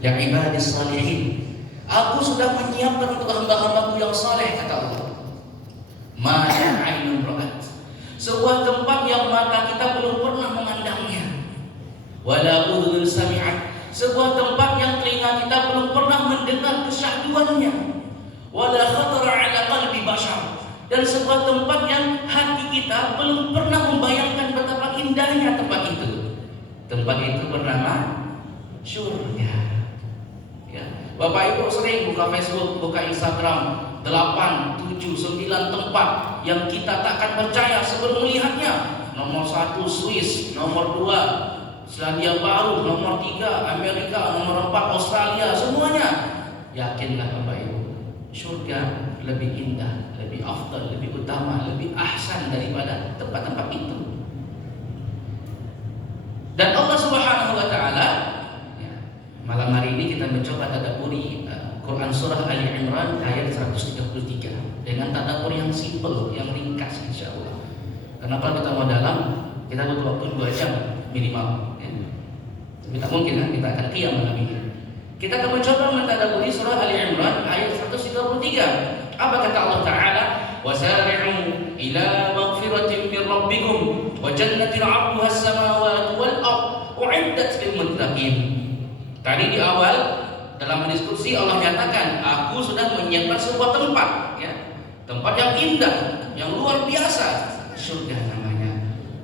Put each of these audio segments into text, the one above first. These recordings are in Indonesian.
yang ibadis salihin. Aku sudah menyiapkan untuk hamba-hambaku yang saleh, kata Allah. Ma ainun ra'at, sebuah tempat yang mata kita belum pernah memandangnya. Wala udhun sami'at, sebuah tempat yang telinga kita belum pernah mendengar kesyahduannya. Wala khatara ala qalbi bashar, dan sebuah tempat yang hati kita belum pernah membayangkan betapa indahnya tempat itu. Tempat itu bernama surga. Ya. Bapak Ibu sering buka Facebook, buka Instagram, 8, 7, 9 tempat yang kita takkan percaya sebelum melihatnya. Nomor 1 Swiss, nomor 2 Selandia Baru, nomor 3 Amerika, nomor 4 Australia, semuanya. Yakinlah Bapak Ibu, surga lebih indah, lebih afdal, lebih utama, lebih ahsan daripada tempat-tempat itu. Dan Allah Subhanahu wa taala, ya, malam hari ini kita mencoba tadabburi Quran surah Ali Imran ayat 133 dengan tadabbur yang simple, yang ringkas insyaallah. Karena kalau kita mau dalam, kita butuh waktu 2 jam minimal, ya. Tapi tak mungkin kan kita akan qiyam malam ini. Kita akan mencoba mentadabburi surah Ali Imran ayat 133. Apa kata Allah Taala? Wasari'u ila maghfiratin min rabbikum wa jannatin 'arduha as-samawati wal ardh u'iddat lil muttaqin. Tadi di awal dalam diskusi Allah nyatakan, aku sudah menyiapkan sebuah tempat, ya, tempat yang indah, yang luar biasa, surga namanya.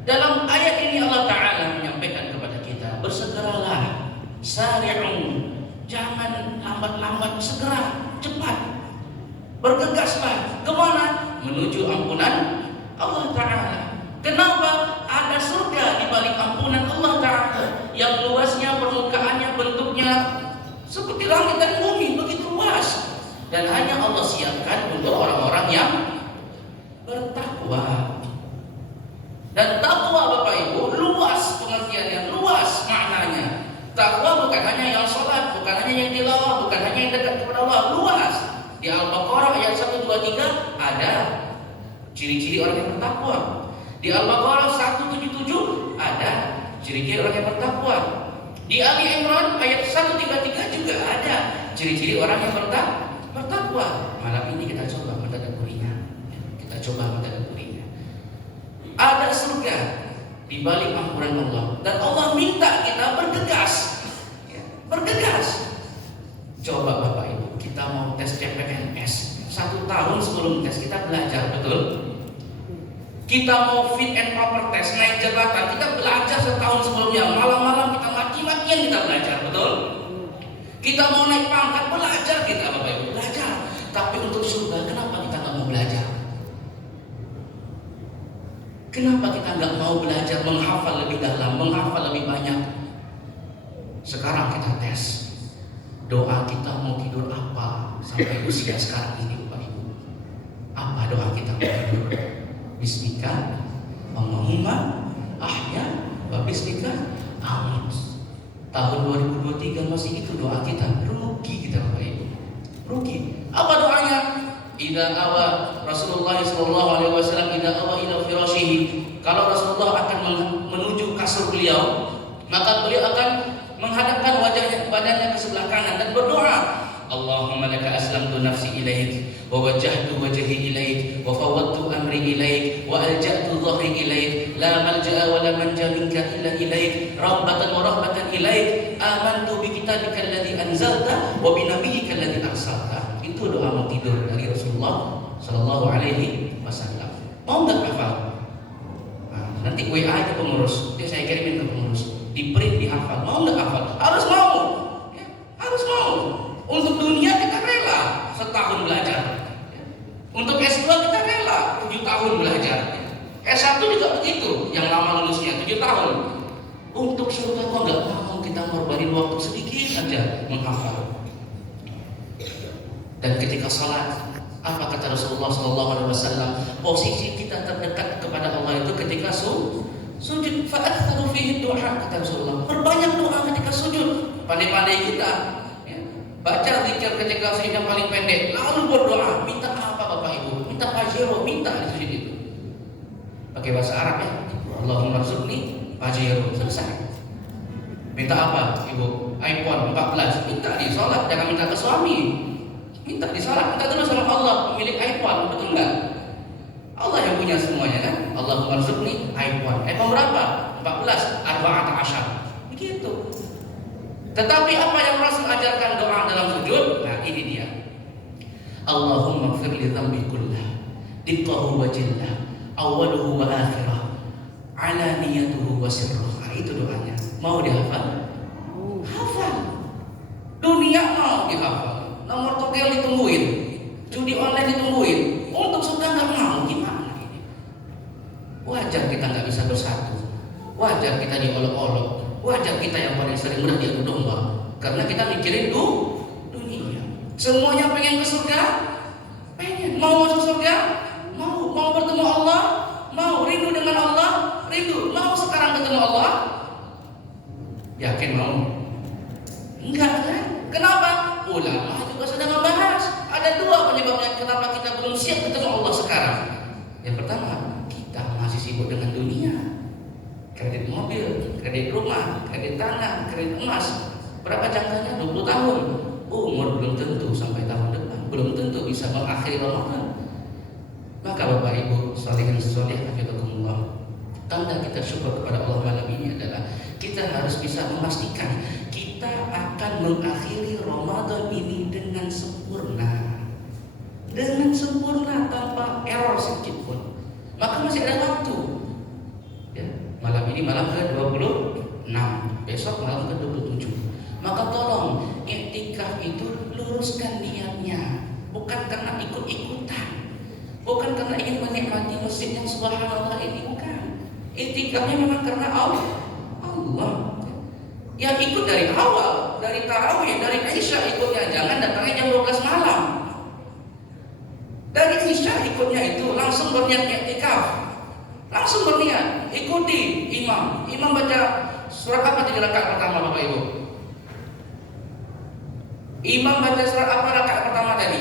Dalam ayat ini Allah Ta'ala menyampaikan kepada kita, bersegeralah, sari'u, jangan lambat-lambat, segera, cepat, bergegaslah. Kemana? Menuju ampunan Allah Ta'ala. Kenapa? Ada surga di balik ampunan Allah Ta'ala yang luasnya, permukaannya, bentuknya seperti langit dan bumi, begitu luas. Dan hanya Allah siapkan untuk orang-orang yang bertakwa. Dan takwa Bapak Ibu luas pengertiannya, luas maknanya. Takwa bukan hanya yang sholat, bukan hanya yang tilawah, bukan hanya yang dekat kepada Allah, luas. Di Al-Baqarah ayat 123 ada ciri-ciri orang yang bertakwa. Di Al-Baqarah 177 ada ciri-ciri orang yang bertakwa. Di Ali Imran ayat 133 juga ada ciri-ciri orang yang bertakwa. Malam ini kita coba mentadabburinya. Ada surga di balik ampunan Allah, dan Allah minta kita bergegas. Ya, bergegas. Coba Bapak Ibu, kita mau tes CPNS 1 tahun sebelum tes kita belajar, betul? Kita mau fit and proper test, naik jabatan, kita belajar setahun sebelumnya. Malam-malam kita maki-makian kita belajar, betul? Kita mau naik pangkat, belajar kita Bapak Ibu, belajar. Tapi untuk surga, kenapa kita nggak mau belajar? Kenapa kita nggak mau belajar menghafal lebih dalam, menghafal lebih banyak? Sekarang kita tes. Doa kita mau tidur apa sampai usia sekarang ini Bapak Ibu? Apa doa kita mau tidur? Bismika Allahumma ahya wa bismika amut. Tahun 2023 masih itu doa kita. Rugi kita Bapak Ibu, rugi. Apa doanya? Idza awa Rasulullah sallallahu alaihi wasallam idza awa ila firashihi, kalau Rasulullah akan menuju kasur beliau, maka beliau akan menghadapkan wajahnya, badannya ke sebelah kanan dan berdoa, Allahumma laka aslamtu nafsi ilaik wa wajjahtu wajhi ilaik wa fawwadtu amri ilaik wa alja'tu dhahri ilaik la malja'a wa la manja minka illa ilaik rabbatan wa rahmatan ilaik amantu bi kitabika alladhi anzalta wa bi nabiyyika alladhi arsalta. Itu doa mau tidur dari Rasulullah sallallahu alaihi wasallam. Mau enggak hafal? Nah, nanti WA aja pengurus, dia saya kirimin ke pengurus, di print, dihafal. Mau enggak hafal? Harus mau. Ya, harus mau. Untuk dunia kita rela setahun belajar. Untuk S2 kita rela 7 tahun belajar. S1 juga begitu, yang lama lulusnya 7 tahun. Untuk surga kok nggak mau kita ngorbanin waktu sedikit aja menghafal. Dan ketika salat, apa kata Rasulullah SAW? Posisi kita terdekat kepada Allah itu ketika sujud. Fa'aktsaru fihi du'a, kata Rasulullah. Perbanyak doa ketika sujud. Pandai-pandai kita. Baca zikir ketika sujud yang paling pendek, lalu berdoa. Minta apa Bapak Ibu? Minta pajero, minta di sujud itu. Pakai bahasa Arab ya. Allahumma rzuqni pajero, selesai. Minta apa Ibu? iPhone 14, minta di sholat, jangan minta ke suami. Minta di sholat, minta dulu sama Allah, pemilik iPhone, betul nggak? Allah yang punya semuanya kan? Allahumma rzuqni iPhone. iPhone berapa? 14, arba'ata asyar. Begitu. Tetapi apa yang Rasul ajarkan doa dalam sujud? Nah ini dia. Allahumma ighfir li dhanbi kullah, diqqahu wa jillah, awwaluhu wa akhirah, alaniyatuhu wa sirruh. Nah, itu doanya. Mau dihafal? Hafal. Dunia mau dihafal. Nomor togel ditungguin, judi online ditungguin. Untuk surga nggak mau, gimana ini? Wajar kita nggak bisa bersatu. Wajar kita diolok-olok. Wajar kita yang paling sering mudah diadu domba. Karena kita mikirin dunia. Semuanya pengen ke surga? Pengen. Mau masuk surga? Mau. Mau bertemu Allah? Mau. Rindu dengan Allah? Rindu. Mau sekarang ketemu Allah? Yakin mau? Enggak kan? Kenapa? Ulama juga sedang membahas. Ada dua penyebabnya kenapa kita belum siap ketemu Allah sekarang. Yang pertama, kita masih sibuk dengan dunia. Kredit mobil, kredit rumah, kredit tanah, kredit emas. Berapa jangkanya? 20 tahun. Umur belum tentu sampai tahun depan, belum tentu bisa mengakhiri Ramadan. Maka Bapak Ibu sholihin sholihah hafizakumullah, tanda kita syukur kepada Allah malam ini adalah kita harus bisa memastikan kita akan mengakhiri Ramadan ini dengan sempurna. Dengan sempurna tanpa error sedikit pun. Maka masih ada waktu. Ya, malam ini malam ke-26, besok malam ke-27. Maka tolong iktikaf itu luruskan niatnya, bukan karena ikut-ikutan, bukan karena ingin menikmati masjid yang subhanallah ini, bukan. Iktikafnya memang karena Allah. Yang ikut dari awal, dari tarawih, dari Isya ikutnya, jangan datangnya jam 12 malam. Dari Isya ikutnya itu langsung berniat iktikaf, langsung berniat ikuti imam. Imam baca surat apa di rakaat pertama Bapak Ibu? Imam baca surat apa rakaat pertama tadi?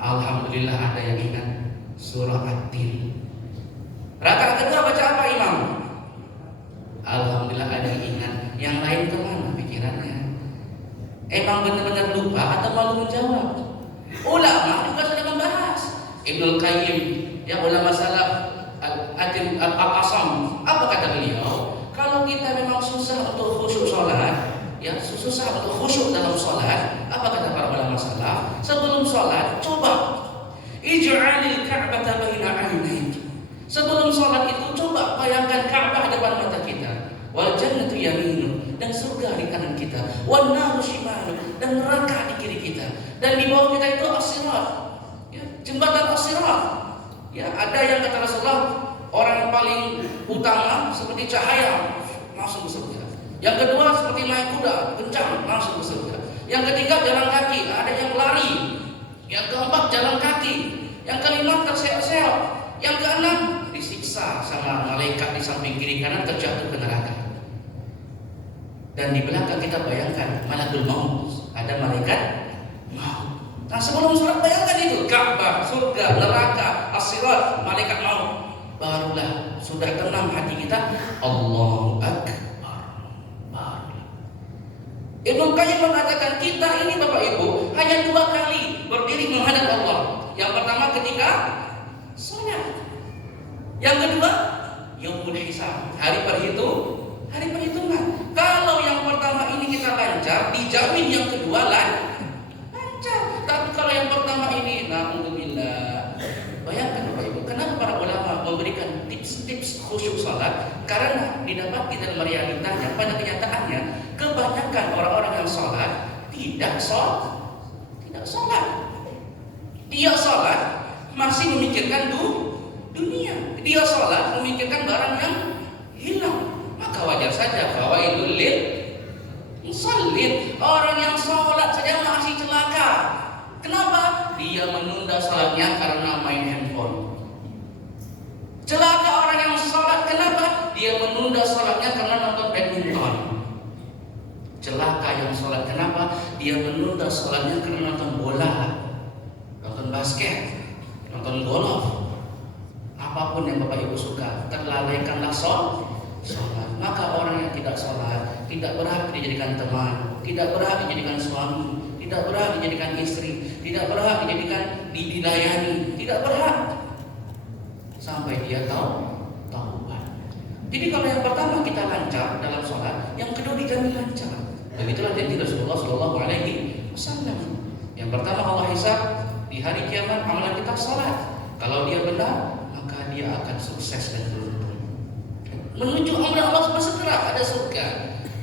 Alhamdulillah ada yang ingat surah At-Tin. Rakaat kedua baca apa Imam? Alhamdulillah ada yang ingat. Yang lain kemana pikirannya? Emang benar-benar lupa atau malu menjawab? Ulama juga sudah membahas. Ibnul Qayyim, yang ulama salaf Al-Asam, apa kata beliau? Kalau kita memang susah untuk khusyuk sholat, ya susah untuk khusyuk dalam sholat, apa kata para ulama salaf? Sebelum sholat coba ij'alil ka'bata baina 'ainaik. Sebelum sholat itu coba bayangkan Ka'bah depan mata kita, wal jannatu yaminu, dan surga di kanan kita, wan naru shimalu, dan neraka di kiri kita, dan di bawah kita itu as-sirat, ya, jembatan as-sirat. Ya, ada yang kata Rasulullah, orang yang paling utama seperti cahaya langsung ke surga. Yang kedua seperti naik kuda, kencang langsung ke surga. Yang ketiga jalan kaki, ada yang lari. Yang keempat jalan kaki. Yang kelima terseok-seok. Yang keenam disiksa sama malaikat di samping kiri kanan, terjatuh ke neraka. Dan di belakang kita bayangkan malakul maut, ada malaikat maut. Nah sebelum sholat bayangkan itu Ka'bah, surga, neraka, as-sirat, malaikat maut. Barulah sudah tenang hati kita. Allahu Akbar. Ibnu Qayyim mengatakan kita ini Bapak Ibu hanya 2 kali berdiri menghadap Allah. Yang pertama ketika sholat. Yang kedua yaumul hisab, hari perhitungan. Kalau yang pertama ini kita lancar, dijamin yang kedua lancar. Tapi kalau yang pertama ini, na'udzubillah. Bayangkan Bapak Ibu, kenapa para ulama memberikan tips-tips khusyuk salat? Karena didapati dalam realitanya, pada kenyataannya, kebanyakan orang-orang yang salat tidak salat. Dia salat masih memikirkan dunia. Dia salat memikirkan barang yang hilang. Maka wajar saja fawaidul lil musallin, orang yang salat saja masih celaka. Kenapa? Dia menunda salatnya karena main handphone. Celaka orang yang salat, kenapa? Dia menunda salatnya karena nonton badminton. Celaka yang salat, kenapa? Dia menunda salatnya karena nonton bola, nonton basket, nonton golf. Apapun yang Bapak Ibu suka, terlalaikanlah sholat. Maka orang yang tidak sholat, tidak berhak dijadikan teman, tidak berhak dijadikan suami, tidak berhak dijadikan istri, tidak berhak dijadikan dilayani, tidak berhak sampai dia taubat. Jadi kalau yang pertama kita lancar dalam sholat, yang kedua dijamin lancar. Begitulah janji Rasulullah Shallallahu Alaihi Wasallam. Yang pertama Allah hisab di hari kiamat amalan kita sholat. Kalau dia benar, maka dia akan sukses dan beruntung menuju amr Allah segera ada surga.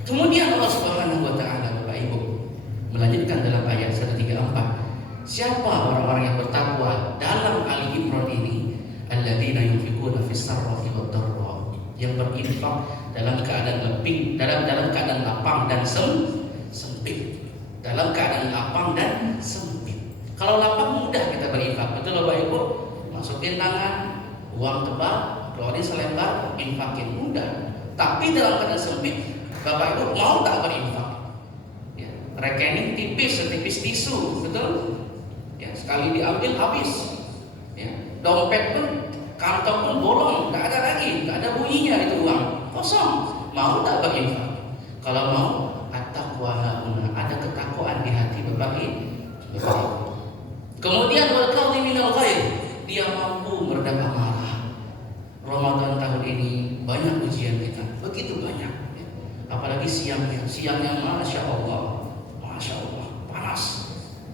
Kemudian Allah Subhanahu Wa Taala, Bapak Ibu, melanjutkan dalam ayat 134, siapa orang-orang yang bertakwa dalam Ali Imran ini, alladzina yunfiquna fis sarra'i wad dharra, yang berinfak dalam keadaan lebih, dalam keadaan lapang dan sempit, dalam keadaan lapang dan sempit. Kalau lapang mudah kita berinfak, betul Bapak Ibu? Masukin tangan, uang tebal, keluarin selembar, infakin mudah. Tapi dalam keadaan sempit, Bapak Ibu mau tak berinfak? Ya, rekening tipis, setipis tisu, betul? Ya, sekali diambil habis. Ya, dompet pun, kantong pun bolong, tak ada lagi, tak ada bunyinya itu uang, kosong. Mau tak berinfak? Kalau mau, at-taqwa hahuna, ada ketakwaan di hati Bapak Ibu. Kemudian wal kadhiminal ghaidh, dia mampu meredam amarah. Ramadan tahun ini banyak ujian kita, begitu banyak. Apalagi siangnya Masya Allah panas,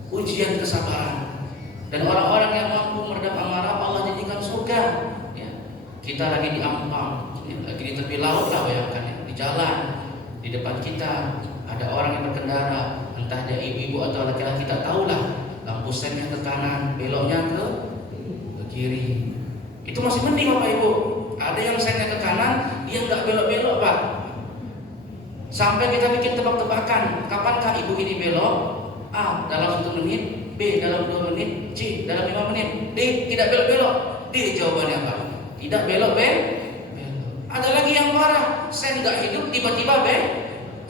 ujian kesabaran. Dan orang-orang yang mampu meredam amarah Allah jadikan surga. Ya. Kita lagi di Ampang, lagi di tepi laut lah, bayangkan ya. Di jalan, di depan kita ada orang yang berkendara, entah dia ibu-ibu atau laki-laki, kita tahulah lampu sennya ke kanan, beloknya ke kiri. Itu masih mending Bapak Ibu. Ada yang sennya ke kanan, dia nggak belok-belok Pak. Sampai kita bikin tebak-tebakan, kapankah ibu ini belok? A dalam 1 menit, B dalam 2 menit, C dalam 5 menit, D tidak belok-belok. D jawabannya apa? Tidak belok, belok. Ada lagi yang parah, sen nggak hidup, tiba-tiba belok.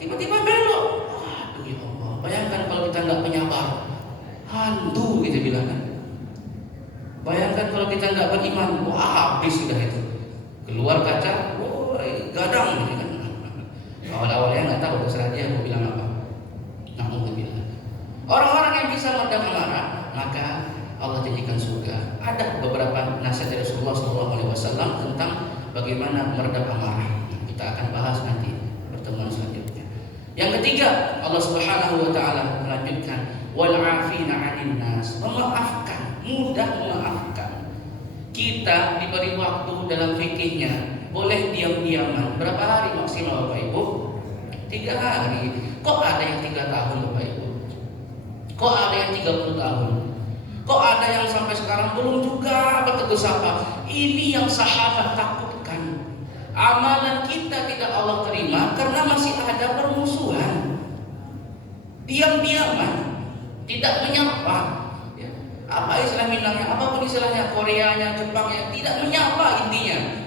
Aduh ya Allah, bayangkan kalau kita nggak penyabar, hantu gitu bilang kan. Bayangkan kalau kita nggak beriman, wah habis sudah itu. Keluar kaca, woi gadang gitu kan. Awal-awalnya nggak tahu terserah dia mau bilang apa. Namun bilang, orang-orang yang bisa meredam amarah, maka Allah jadikan surga. Ada beberapa nasihat dari Rasulullah SAW tentang bagaimana meredam amarah. Kita akan bahas nanti pertemuan selanjutnya. Yang ketiga, Allah Subhanahu Wa Taala melanjutkan wal 'afina 'anil nas, memaafkan, mudah memaafkan. Kita diberi waktu dalam fikihnya, boleh diam-diaman. Berapa hari maksimal Bapak Ibu? 3 hari. Kok ada yang 3 tahun Bapak Ibu? Kok ada yang 30 tahun? Kok ada yang sampai sekarang belum juga bertegur sapa? Ini yang sahabat takutkan. Amalan kita tidak Allah terima karena masih ada permusuhan. Diam-diaman, tidak menyapa. Ya. Apa istilah Minangnya? Apapun istilahnya, Koreanya, Jepangnya, tidak menyapa intinya.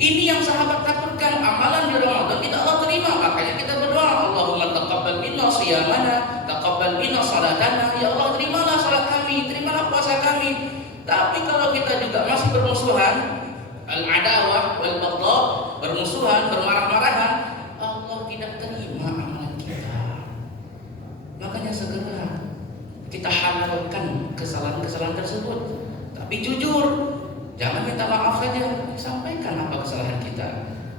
Ini yang sahabat takutkan. Amalan di Ramadan tidak Allah terima. Makanya kita berdoa, Allahumma taqabbal minna shiyamana, taqabbal minna salatana. Ya Allah, terimalah salat kami, terimalah puasa kami. Tapi kalau kita juga masih bermusuhan, al-adawah wal baghdha, bermusuhan, bermarah-marahan, Allah tidak terima amalan kita. Makanya segera kita halalkan kesalahan-kesalahan tersebut. Tapi jujur, jangan minta maaf saja, sampaikan apa kesalahan kita.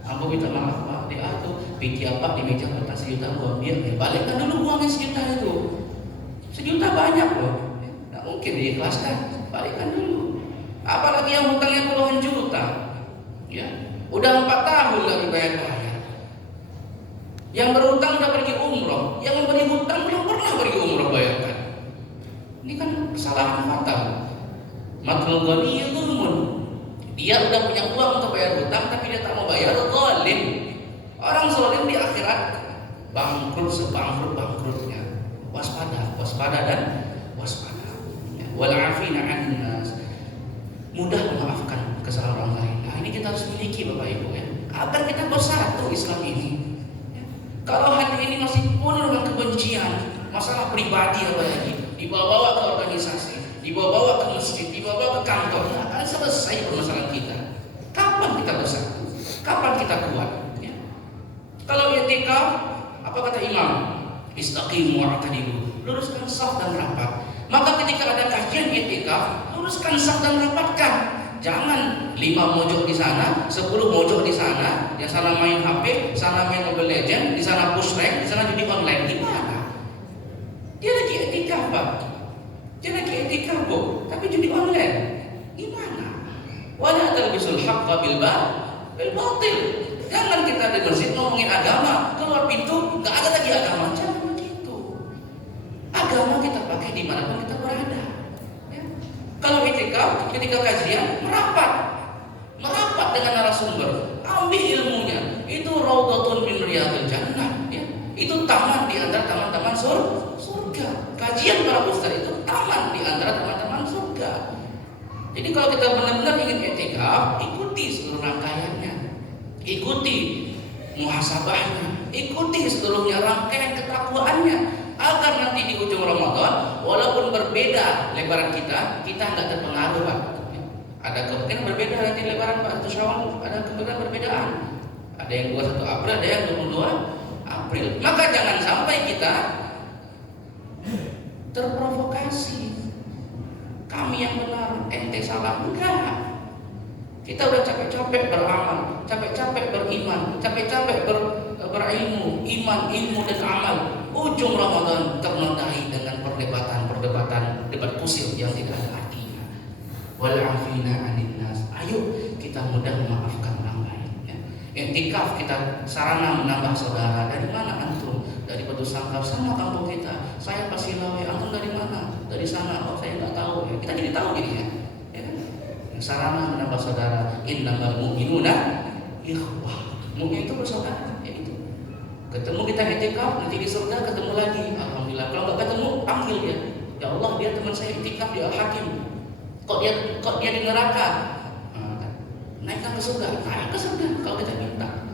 Aku minta maaf Pak, dia tuh pikir apa di meja kertas 1 juta buat dia, balikkan dulu uangnya 1 juta itu. 1 juta banyak loh, nggak mungkin diikhlaskan, balikkan dulu. Apalagi yang hutangnya puluhan juta, ya, udah 4 tahun nggak dibayar. Yang berhutang udah pergi umroh, yang memberi hutang belum pernah pergi umroh, bayangkan. Ini kan kesalahan fatal. Matlul ghani zulmun. Dia udah punya uang untuk bayar hutang tapi dia tak mau bayar, zalim. Orang zalim di akhirat bangkrut sebangkrut-bangkrutnya. Waspada dan waspada. Wal 'afina 'anil nas. Mudah memaafkan kesalahan orang lain. Nah, ini kita harus miliki Bapak Ibu ya. Agar kita bersatu Islam ini. Ya. Kalau hati ini masih penuh dengan kebencian, masalah pribadi apalagi, dibawa-bawa ke organisasi, dibawa-bawa ke masjid, dibawa-bawa ke kantor, nggak akan selesai permasalahan kita. Kapan kita bersatu? Kapan kita kuat? Ya. Kalau i'tikaf, apa kata Imam? Istaqimu wa'tadilu, luruskan saf dan rapat. Maka ketika ada kajian i'tikaf, luruskan saf dan rapatkan. Jangan 5 mojok di sana, 10 mojok di sana, yang sana main HP, sana main Mobile Legend, di sana push rank, di sana judi online. Gimana? Dia lagi i'tikaf, Pak. Dia lagi i'tikaf, Bu, tapi judi online. Gimana? Wala talbisul haqqa bil batil. Jangan kita di masjid ngomongin agama, keluar pintu nggak ada lagi agama. Jangan begitu. Agama kita pakai di mana pun kita berada. Ya. Kalau i'tikaf, ketika kajian merapat dengan narasumber, ambil ilmunya. Itu raudhatun min riyadil jannah. Ya. Itu taman di antara taman-taman surga. Kajian para ustaz itu taman di antara taman-taman surga. Jadi kalau kita benar-benar ingin i'tikaf, ikuti seluruh rangkaiannya. Ikuti muhasabahnya, ikuti seluruhnya rangkaian ketakwaannya, agar nanti di ujung Ramadan, walaupun berbeda lebaran kita nggak terpengaruh, Pak. Ada kemungkinan berbeda nanti lebaran Pak, atau Syawal, ada kemungkinan perbedaan. Ada yang 21 April, ada yang 22 April. Maka jangan sampai kita terprovokasi. Kami yang benar, ente salah. Enggak. Kita udah capek-capek beramal, capek-capek beriman, capek-capek berilmu, iman, ilmu dan amal. Ujung Ramadan ternodai dengan perdebatan, debat kusir yang tidak ada artinya. Wal afina 'anil nas. Ayo kita mudah memaafkan orang lain. Ya. I'tikaf kita sarana menambah saudara. Dari mana antum? Dari Batu Sangkar, sama kampung kita. Saya Pasilawe, antum dari mana? Dari sana. Oh, saya nggak tahu. Ya. Kita jadi tahu jadinya. Sarana menambah saudara. Innamal mu'minuna ikhwah. Mu'min itu bersaudara, ya itu. Ketemu kita i'tikaf, nanti di surga ketemu lagi. Alhamdulillah. Kalau nggak ketemu, panggil dia. Ya Allah, dia teman saya i'tikaf di Al-Hakim. Kok dia di neraka? Naikkan ke surga. Naik ke surga kalau kita minta.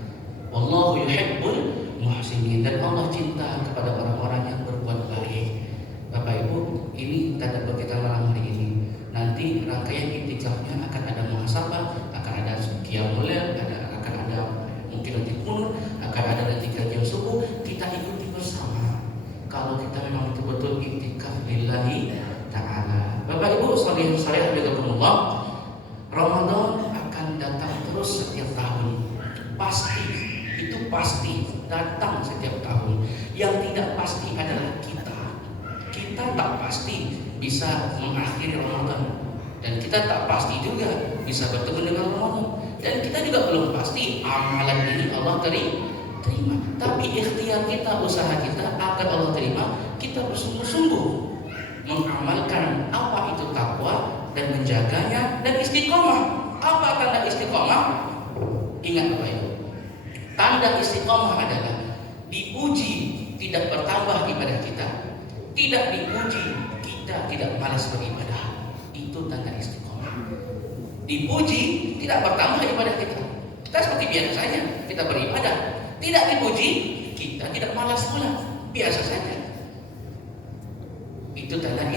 Wallahu yuhibbul muhsinin. Dan Allah cinta kepada orang-orang yang berbuat baik. Bapak Ibu, ini tanda kita malam hari ini. Nanti rangkaian i'tikafnya akan ada muhasabah, akan ada qiyamul lail, akan ada mungkin nanti kunut, akan ada nanti kajian subuh. Kita ikuti bersama. Kalau kita memang betul-betul i'tikaf lillahi ta'ala. Bapak Ibu sekalian saya hafizakumullah, Ramadan akan datang terus setiap tahun. Pasti, itu pasti datang setiap tahun. Yang tidak pasti adalah kita. Kita tak pasti bisa mengakhiri Ramadan, dan kita tak pasti juga bisa bertemu dengan Ramadan, dan kita juga belum pasti amalan ini Allah terima. Tapi ikhtiar kita, usaha kita agar Allah terima, kita bersungguh-sungguh mengamalkan apa itu takwa dan menjaganya dan istiqomah. Apa tanda istiqomah? Ingat Bapak Ibu, tanda istiqomah adalah diuji tidak bertambah ibadah kita, tidak diuji kita tidak malas beribadah. Itu tanda istiqomah. Dipuji tidak bertambah ibadah kita. Kita seperti biasa saja kita beribadah. Tidak dipuji kita tidak malas pula, biasa saja. Itu tanda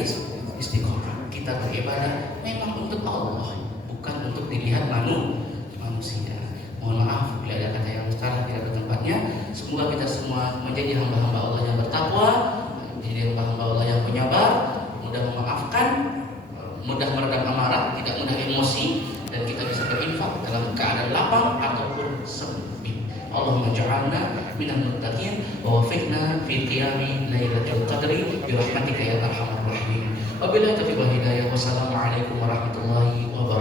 istiqomah. Kita beribadah memang untuk Allah, bukan untuk dilihat manusia. Mohon maaf bila ada kata yang salah tidak bertempatnya. Semoga kita semua menjadi hamba-hamba Allah yang bertakwa, menjadi hamba-hamba Allah yang penyabar, mudah memaafkan, mudah meredam amarah, tidak mudah emosi, dan kita bisa berinfak dalam keadaan lapang ataupun sempit. Allahumma ja'alna minal muttaqin wa wafiqna fi qiyami lailatul qadri bi rahmatika ya arhamar rahimin. Wabillahi taufiq wal hidayah. Wassalamualaikum warahmatullahi wabarakatuh.